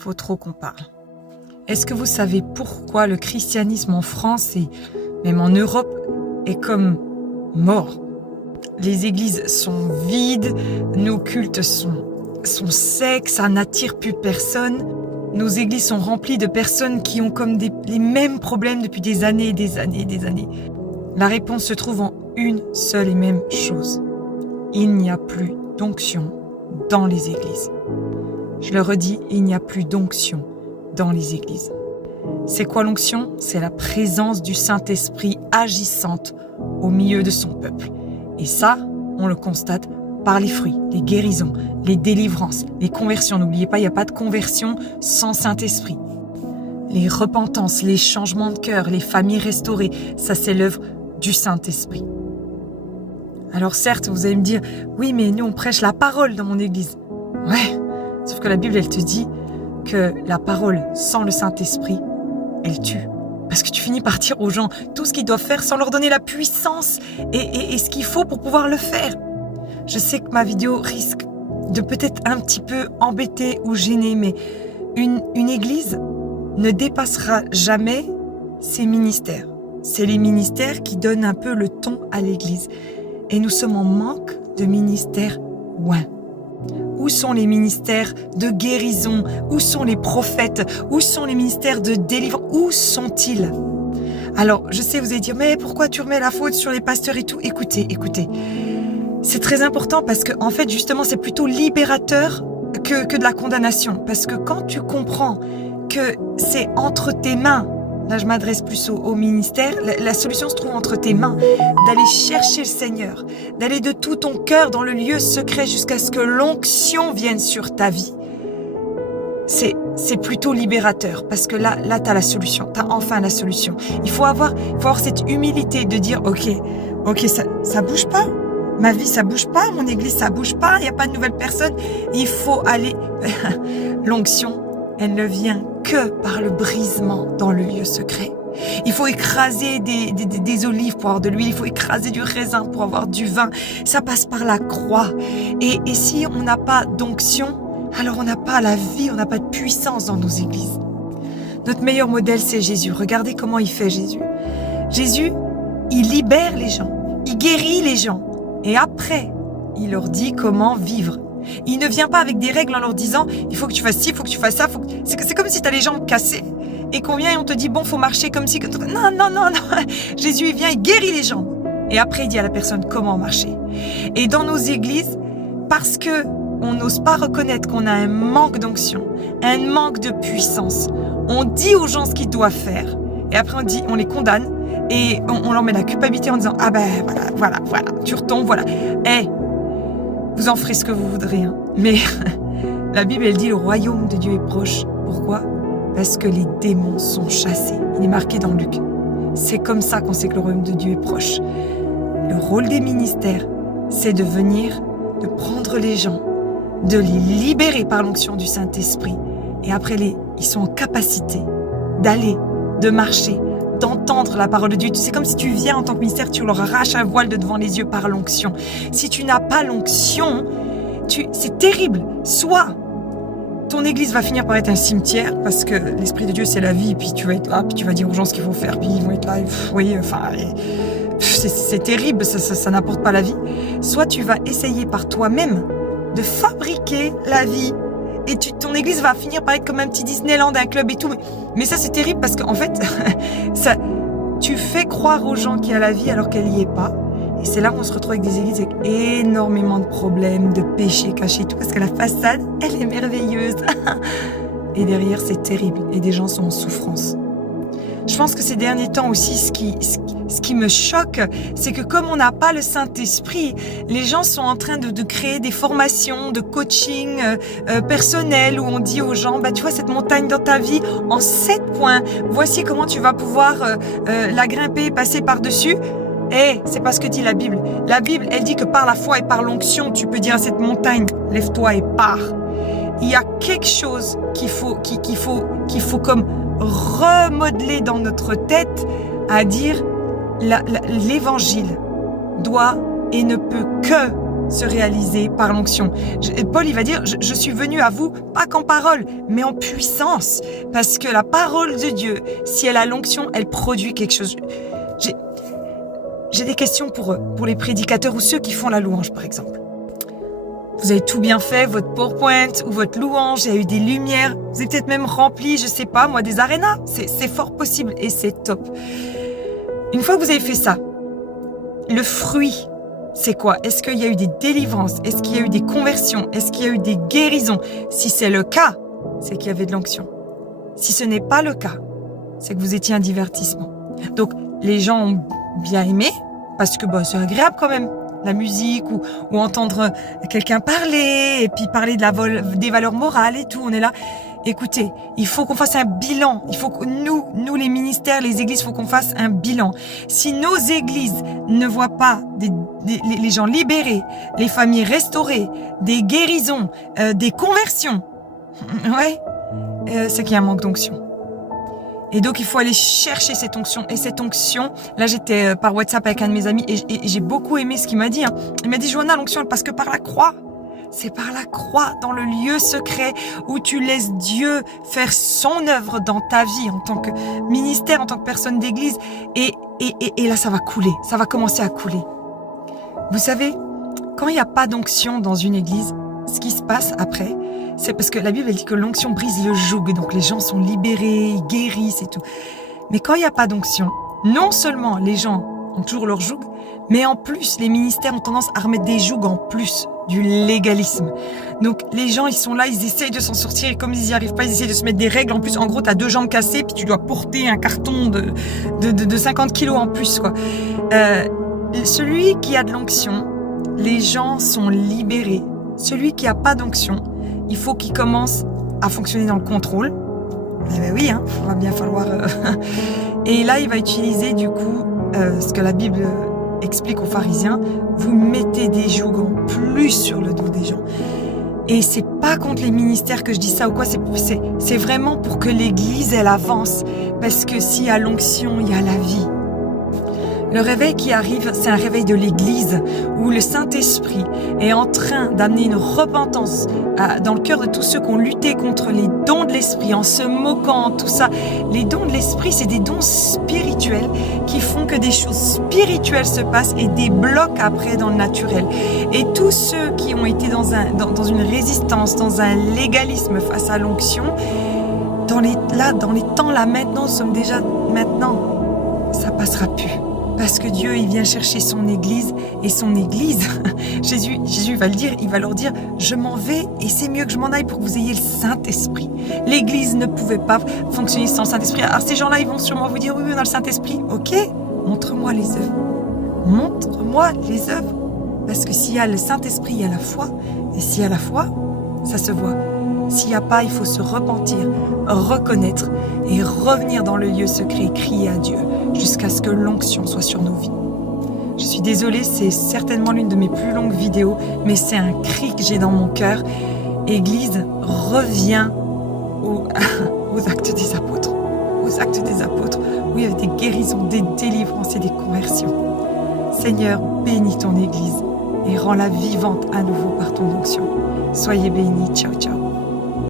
faut trop qu'on parle. Est-ce que vous savez pourquoi le christianisme en France et même en Europe est comme mort? Les églises sont vides, nos cultes sont secs, ça n'attire plus personne. Nos églises sont remplies de personnes qui ont comme les mêmes problèmes depuis des années et des années et des années. La réponse se trouve en une seule et même chose. Il n'y a plus d'onction dans les églises. Je le redis, il n'y a plus d'onction dans les églises. C'est quoi l'onction? C'est la présence du Saint-Esprit agissante au milieu de son peuple. Et ça, on le constate par les fruits, les guérisons, les délivrances, les conversions. N'oubliez pas, il n'y a pas de conversion sans Saint-Esprit. Les repentances, les changements de cœur, les familles restaurées, ça c'est l'œuvre du Saint-Esprit. Alors certes, vous allez me dire, oui mais nous on prêche la parole dans mon église. Ouais, sauf que la Bible elle te dit que la parole sans le Saint-Esprit, elle tue. Parce que tu finis par dire aux gens tout ce qu'ils doivent faire sans leur donner la puissance et ce qu'il faut pour pouvoir le faire. Je sais que ma vidéo risque de peut-être un petit peu embêter ou gêner, mais une église ne dépassera jamais ses ministères. C'est les ministères qui donnent un peu le ton à l'église. Et nous sommes en manque de ministères ouin. Où sont les ministères de guérison? Où sont les prophètes? Où sont les ministères de délivrance? Où sont-ils? Alors, je sais, vous allez dire, mais pourquoi tu remets la faute sur les pasteurs et tout? Écoutez. C'est très important parce que, en fait, justement, c'est plutôt libérateur que de la condamnation. Parce que quand tu comprends que c'est entre tes mains, là je m'adresse plus au ministère, la solution se trouve entre tes mains, d'aller chercher le Seigneur, d'aller de tout ton cœur dans le lieu secret jusqu'à ce que l'onction vienne sur ta vie. C'est plutôt libérateur parce que là tu as la solution, tu as enfin la solution. Il faut avoir cette humilité de dire ok, ça bouge pas. Ma vie, ça bouge pas. Mon église, ça bouge pas. Il n'y a pas de nouvelles personnes. Il faut aller. L'onction, elle ne vient que par le brisement dans le lieu secret. Il faut écraser des olives pour avoir de l'huile. Il faut écraser du raisin pour avoir du vin. Ça passe par la croix. Et si on n'a pas d'onction, alors on n'a pas la vie, on n'a pas de puissance dans nos églises. Notre meilleur modèle, c'est Jésus. Regardez comment il fait Jésus. Jésus, il libère les gens. Il guérit les gens. Et après, il leur dit comment vivre. Il ne vient pas avec des règles en leur disant il faut que tu fasses ci, il faut que tu fasses ça. C'est comme si tu as les jambes cassées et qu'on vient et on te dit bon, faut marcher comme ci. Non. Jésus, il vient, il guérit les jambes. Et après, il dit à la personne comment marcher. Et dans nos églises, parce que on n'ose pas reconnaître qu'on a un manque d'onction, un manque de puissance, on dit aux gens ce qu'ils doivent faire. Et après, on les condamne. Et on leur met la culpabilité en disant ah ben voilà, tu retombes, voilà. Vous en ferez ce que vous voudrez, hein. Mais la Bible elle dit le royaume de Dieu est proche. Pourquoi? Parce que les démons sont chassés. Il est marqué dans Luc. C'est comme ça qu'on sait que le royaume de Dieu est proche. Le rôle des ministères, c'est de venir, de prendre les gens, de les libérer par l'onction du Saint-Esprit. Et après, ils sont en capacité d'aller, de marcher, d'entendre la parole de Dieu. C'est comme si tu viens en tant que ministère, tu leur arraches un voile de devant les yeux par l'onction. Si tu n'as pas l'onction, c'est terrible. Soit ton église va finir par être un cimetière, parce que l'Esprit de Dieu c'est la vie, puis tu vas être là, puis tu vas dire aux gens ce qu'il faut faire, puis ils vont être là, c'est terrible, ça n'apporte pas la vie. Soit tu vas essayer par toi-même de fabriquer la vie. Et ton église va finir par être comme un petit Disneyland, un club et tout. Mais ça, c'est terrible parce qu'en fait, tu fais croire aux gens qu'il y a la vie alors qu'elle n'y est pas. Et c'est là qu'on se retrouve avec des églises avec énormément de problèmes, de péchés cachés et tout. Parce que la façade, elle est merveilleuse. Et derrière, c'est terrible. Et des gens sont en souffrance. Je pense que ces derniers temps aussi, ce qui me choque, c'est que comme on n'a pas le Saint-Esprit, les gens sont en train de créer des formations de coaching personnel où on dit aux gens, tu vois cette montagne dans ta vie en 7 points, voici comment tu vas pouvoir la grimper et passer par-dessus. C'est pas ce que dit la Bible. La Bible, elle dit que par la foi et par l'onction, tu peux dire à cette montagne, lève-toi et pars. Il y a quelque chose qu'il faut comme remodeler dans notre tête, à dire l'évangile doit et ne peut que se réaliser par l'onction. Paul, il va dire, je suis venu à vous, pas qu'en parole, mais en puissance. Parce que la parole de Dieu, si elle a l'onction, elle produit quelque chose. J'ai des questions pour les prédicateurs ou ceux qui font la louange, par exemple. Vous avez tout bien fait, votre PowerPoint ou votre louange, il y a eu des lumières, vous avez peut-être même rempli, je sais pas, moi, des arénas. C'est fort possible et c'est top. Une fois que vous avez fait ça, le fruit, c'est quoi? Est-ce qu'il y a eu des délivrances? Est-ce qu'il y a eu des conversions? Est-ce qu'il y a eu des guérisons? Si c'est le cas, c'est qu'il y avait de l'onction. Si ce n'est pas le cas, c'est que vous étiez un divertissement. Donc, les gens ont bien aimé, parce que c'est agréable quand même, la musique, ou entendre quelqu'un parler, et puis parler des valeurs morales et tout, on est là. Écoutez, il faut qu'on fasse un bilan. Il faut que nous les ministères, les églises, il faut qu'on fasse un bilan. Si nos églises ne voient pas les gens libérés, les familles restaurées, des guérisons, des conversions, c'est qu'il y a un manque d'onction. Et donc, il faut aller chercher cette onction. Et cette onction, là, j'étais par WhatsApp avec un de mes amis et j'ai beaucoup aimé ce qu'il m'a dit. Il m'a dit, Johanna, l'onction, elle passe que par la croix. C'est par la croix, dans le lieu secret où tu laisses Dieu faire son œuvre dans ta vie en tant que ministère, en tant que personne d'église. Et là, ça va couler. Ça va commencer à couler. Vous savez, quand il n'y a pas d'onction dans une église, ce qui se passe après, c'est parce que la Bible elle dit que l'onction brise le joug. Donc les gens sont libérés, ils guérissent et tout. Mais quand il n'y a pas d'onction, non seulement les gens ont toujours leur joug, mais en plus, les ministères ont tendance à remettre des jougs en plus, du légalisme. Donc les gens, ils sont là, ils essayent de s'en sortir et comme ils n'y arrivent pas, ils essayent de se mettre des règles. En plus, en gros, tu as 2 jambes cassées puis tu dois porter un carton de 50 kilos en plus, quoi. Celui qui a de l'onction, les gens sont libérés. Celui qui n'a pas d'onction, il faut qu'il commence à fonctionner dans le contrôle. Eh ben oui, il va bien falloir... Et là, il va utiliser du coup ce que la Bible explique aux pharisiens, vous mettez des jougs en plus sur le dos des gens. Et c'est pas contre les ministères que je dis ça ou quoi, c'est vraiment pour que l'Église, elle avance. Parce que s'il y a l'onction, il y a la vie. Le réveil qui arrive, c'est un réveil de l'Église où le Saint-Esprit est en train d'amener une repentance dans le cœur de tous ceux qui ont lutté contre les dons de l'Esprit, en se moquant, tout ça. Les dons de l'Esprit, c'est des dons spirituels qui font que des choses spirituelles se passent et débloquent après dans le naturel. Et tous ceux qui ont été dans une résistance, dans un légalisme face à l'onction, dans les temps là maintenant, nous sommes déjà maintenant, ça passera plus. Parce que Dieu, il vient chercher son Église, et son Église, Jésus va le dire, il va leur dire, je m'en vais, et c'est mieux que je m'en aille pour que vous ayez le Saint-Esprit. L'Église ne pouvait pas fonctionner sans le Saint-Esprit. Alors ces gens-là, ils vont sûrement vous dire, oui, on a le Saint-Esprit. Ok, montre-moi les œuvres. Montre-moi les œuvres. Parce que s'il y a le Saint-Esprit, il y a la foi. Et s'il y a la foi, ça se voit. S'il n'y a pas, il faut se repentir, reconnaître et revenir dans le lieu secret et crier à Dieu jusqu'à ce que l'onction soit sur nos vies. Je suis désolée, c'est certainement l'une de mes plus longues vidéos, mais c'est un cri que j'ai dans mon cœur. Église, reviens aux actes des apôtres. Aux actes des apôtres, où il y avait des guérisons, des délivrances et des conversions. Seigneur, bénis ton Église et rends-la vivante à nouveau par ton onction. Soyez bénis. Ciao, ciao.